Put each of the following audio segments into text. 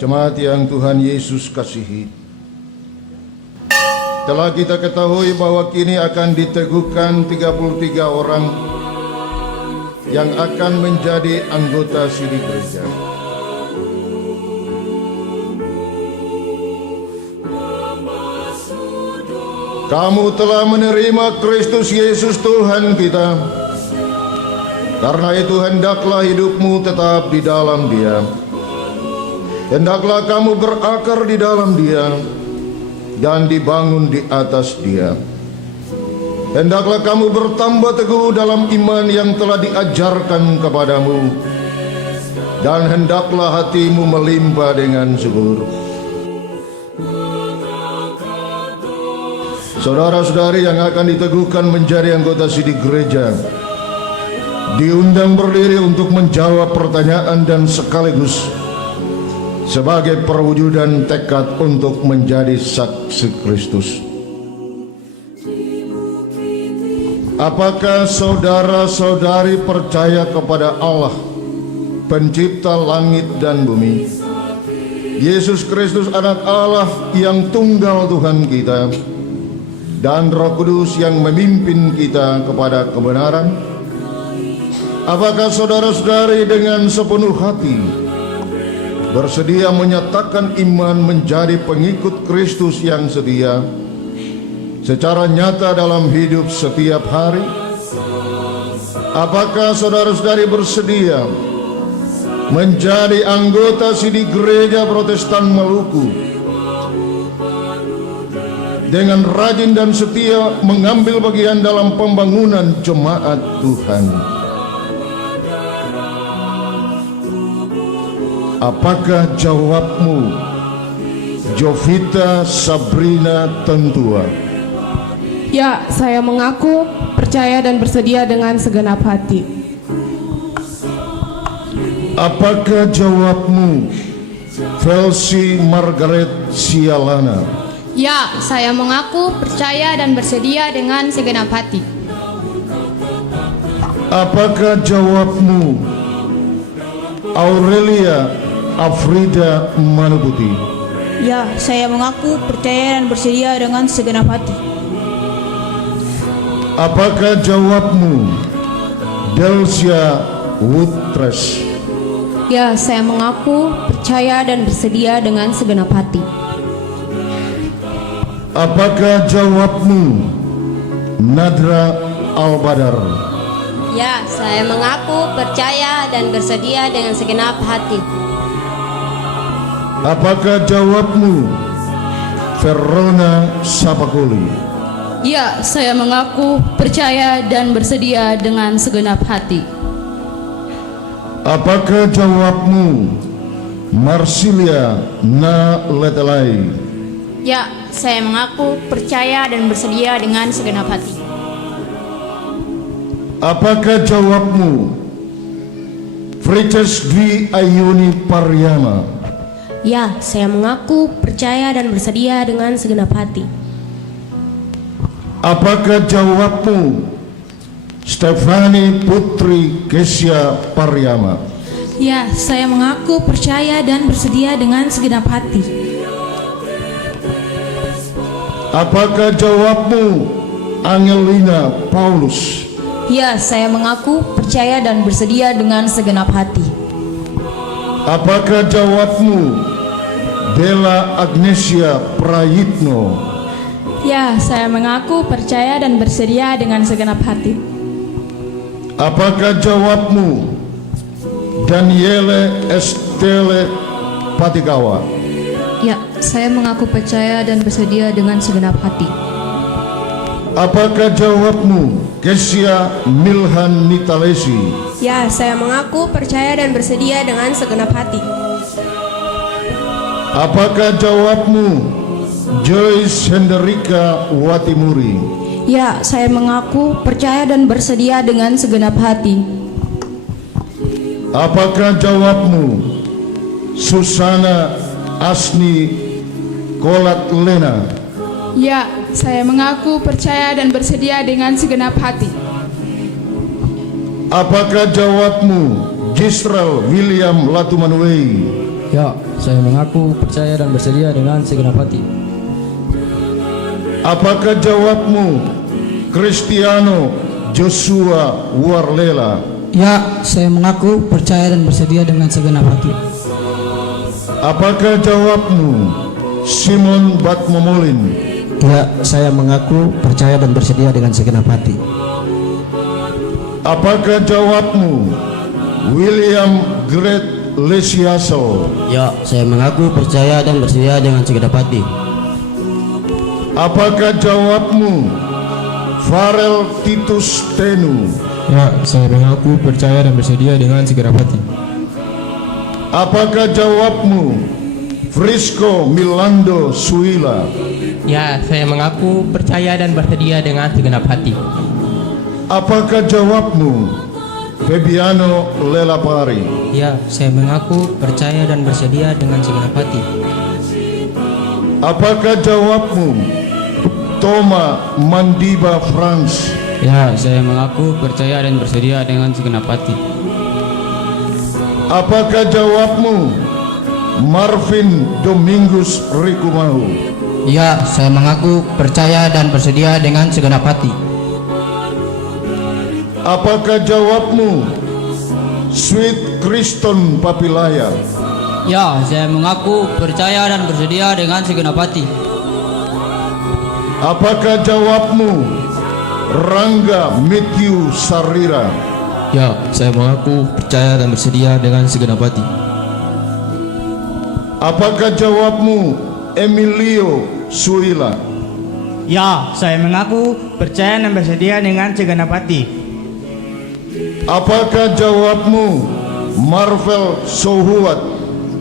Jemaat yang Tuhan Yesus kasihi, telah kita ketahui bahwa kini akan diteguhkan 33 orang yang akan menjadi anggota sidih gereja. Kamu telah menerima Kristus Yesus Tuhan kita. Karena itu hendaklah hidupmu tetap di dalam Dia. Hendaklah kamu berakar di dalam Dia dan dibangun di atas Dia. Hendaklah kamu bertambah teguh dalam iman yang telah diajarkan kepadamu, dan hendaklah hatimu melimpah dengan syukur. Saudara-saudari yang akan diteguhkan menjadi anggota sidih gereja diundang berdiri untuk menjawab pertanyaan dan sekaligus sebagai perwujudan tekad untuk menjadi saksi Kristus. Apakah saudara-saudari percaya kepada Allah, pencipta langit dan bumi, Yesus Kristus anak Allah yang tunggal Tuhan kita, dan Roh Kudus yang memimpin kita kepada kebenaran? Apakah saudara-saudari dengan sepenuh hati bersedia menyatakan iman menjadi pengikut Kristus yang setia secara nyata dalam hidup setiap hari? Apakah saudara-saudari bersedia menjadi anggota sidih gereja Protestan Maluku dengan rajin dan setia mengambil bagian dalam pembangunan jemaat Tuhan? Apakah jawabmu, Jovita Sabrina Tentua? Ya, saya mengaku, percaya dan bersedia dengan segenap hati. Apakah jawabmu, Velsi Margaret Sialana? Ya, saya mengaku, percaya dan bersedia dengan segenap hati. Apakah jawabmu, Aurelia Afrida Manubuti? Ya, saya mengaku, percaya dan bersedia dengan segenap hati. Apakah jawabmu, Delsia Woodres? Ya, saya mengaku, percaya dan bersedia dengan segenap hati. Apakah jawabmu, Nadra Albadar? Ya, saya mengaku, percaya dan bersedia dengan segenap hati. Apakah jawabmu, Verona Sapakuli? Ya, saya mengaku, percaya dan bersedia dengan segenap hati. Apakah jawabmu, Marsilia Naletelai? Ya, saya mengaku, percaya dan bersedia dengan segenap hati. Apakah jawabmu, Frites Dwi Ayuni Paryama? Ya, saya mengaku, percaya dan bersedia dengan segenap hati. Apakah jawabmu, Stefani Putri Kesia Paryama? Ya, saya mengaku, percaya dan bersedia dengan segenap hati. Apakah jawabmu, Angelina Paulus? Ya, saya mengaku, percaya dan bersedia dengan segenap hati. Apakah jawabmu, Dela Agnesia Prayitno? Ya, saya mengaku, percaya dan bersedia dengan segenap hati. Apakah jawabmu, Daniele Estelle Patikawa? Ya, saya mengaku, percaya dan bersedia dengan segenap hati. Apakah jawabmu, Kesia Milhan Nitalesi? Ya, saya mengaku, percaya dan bersedia dengan segenap hati. Apakah jawabmu, Joyce Hendrika Watimuri? Ya, saya mengaku, percaya dan bersedia dengan segenap hati. Apakah jawabmu, Susana Asni Kolat Lena? Ya, saya mengaku, percaya dan bersedia dengan segenap hati. Apakah jawabmu, Gisral William Latumanwei? Ya, saya mengaku percaya dan bersedia dengan segenap hati. Apakah jawabmu, Cristiano Joshua Warlela? Ya, saya mengaku percaya dan bersedia dengan segenap hati. Apakah jawabmu, Simon Batmomolin? Ya, saya mengaku percaya dan bersedia dengan segenap hati. Apakah jawabmu, William Great Lesiasel? Ya, saya mengaku percaya dan bersedia dengan segenap hati. Apakah jawabmu, Farel Titus Tenu? Ya, saya mengaku percaya dan bersedia dengan segenap hati. Apakah jawabmu, Frisco Milando Suila? Ya, saya mengaku percaya dan bersedia dengan segenap hati. Apakah jawabmu, Febiano Lelapari? Ya, saya mengaku percaya dan bersedia dengan segenap hati. Apakah jawabmu, Toma Mandiba Frans? Ya, saya mengaku percaya dan bersedia dengan segenap hati. Apakah jawabmu, Marvin Domingus Rikumahu? Ya, saya mengaku percaya dan bersedia dengan segenap hati. Apakah jawabmu, Sweet Kriston Papilaya? Ya, saya mengaku percaya dan bersedia dengan segenap hati. Apakah jawabmu, Rangga Matthew Sarira? Ya, saya mengaku percaya dan bersedia dengan segenap hati. Apakah jawabmu, Emilio Suila? Ya, saya mengaku percaya dan bersedia dengan segenap hati. Apakah jawabmu, Marvel Sohuat?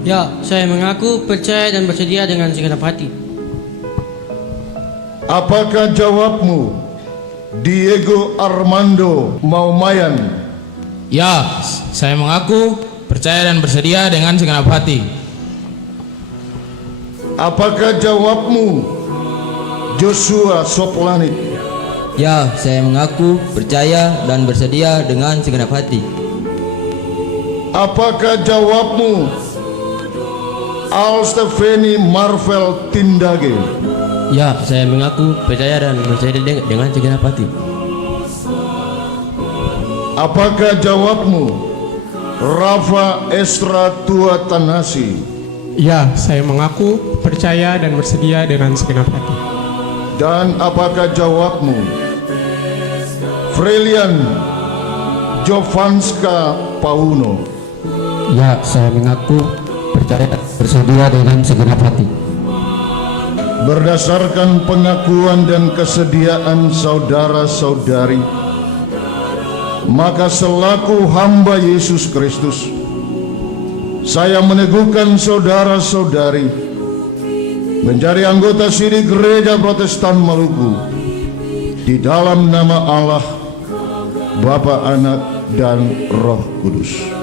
Ya, saya mengaku percaya dan bersedia dengan segenap hati. Apakah jawabmu, Diego Armando Maumayan? Ya, saya mengaku percaya dan bersedia dengan segenap hati. Apakah jawabmu, Joshua Soplanik? Ya, saya mengaku percaya dan bersedia dengan segenap hati. Apakah jawabmu, Al Stefani Marvel Tindage? Ya, saya mengaku percaya dan bersedia dengan segenap hati. Apakah jawabmu, Rafa Estra Tua Tanasi? Ya, saya mengaku percaya dan bersedia dengan segenap hati. Dan apakah jawabmu, Frelian Jovanska Pauno? Ya, saya mengaku percaya dan bersedia dengan segenap hati. Berdasarkan pengakuan dan kesediaan saudara-saudari, maka selaku hamba Yesus Kristus, saya meneguhkan saudara-saudari menjadi anggota sidih Gereja Protestan Maluku di dalam nama Allah, Bapa, Anak, dan Roh Kudus.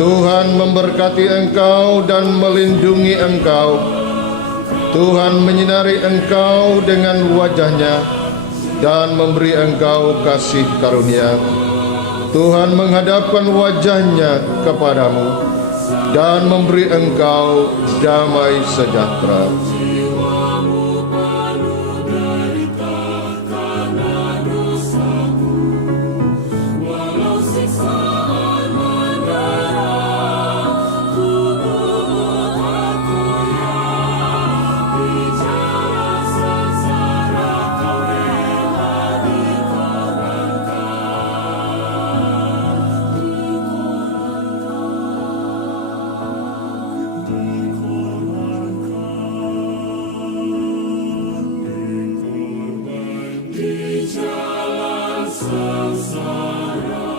Tuhan memberkati engkau dan melindungi engkau. Tuhan menyinari engkau dengan wajah-Nya dan memberi engkau kasih karunia. Tuhan menghadapkan wajah-Nya kepadamu dan memberi engkau damai sejahtera. jalan sengsara.